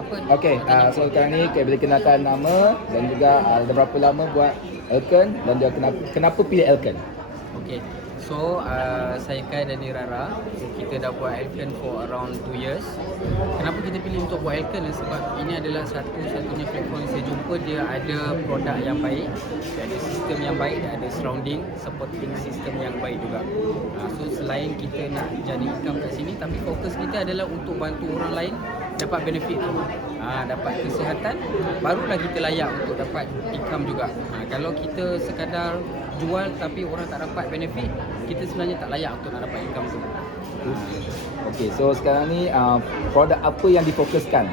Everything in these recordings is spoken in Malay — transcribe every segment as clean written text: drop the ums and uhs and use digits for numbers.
Apa? Okey, so sekarang ni boleh kenalkan nama dan juga dah berapa lama buat Elken dan juga kenapa pilih Elken? Okay, so saya Kai dan Rara. So, kita dah buat Elken for around 2 years. Kenapa kita pilih untuk buat Elken? Sebab ini adalah satu-satunya platform yang saya jumpa dia ada produk yang baik, dia ada sistem yang baik, dia ada surrounding supporting system yang baik juga. So selain kita nak jadi income kat sini, tapi fokus kita adalah untuk bantu orang lain dapat benefit tu, dapat kesihatan, barulah kita layak untuk dapat income juga. Kalau kita sekadar jual tapi orang tak dapat benefit, kita sebenarnya tak layak untuk nak dapat income tu. Okey, so sekarang ni produk apa yang difokuskan?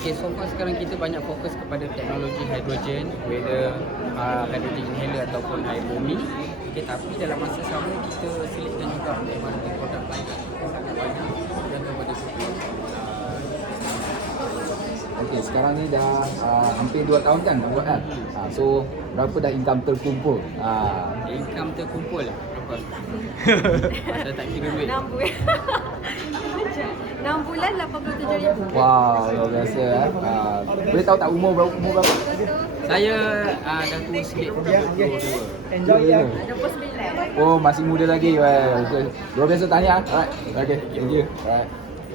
Okay, so far sekarang kita banyak fokus kepada teknologi hidrogen, whether hydrogen inhaler ataupun air bumi. Okay, tapi dalam masa sama kita selitkan juga untuk marketing produk lain. Sangat banyak dan kepada semua. Okey, sekarang ni dah hampir 2 tahun kan buat kan? So berapa dah income terkumpul? Income terkumpul berapa? Saya tak kira duit. 6 bulan. 6 bulan 87,000. Wow, luar biasa boleh tahu tak umur berapa? Saya dah tua sikit. 22. Enjoy ya. 29. Oh, masih muda lagi. Luar biasa, tahniah. Alright. Okay, thank you. Alright.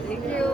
Thank you.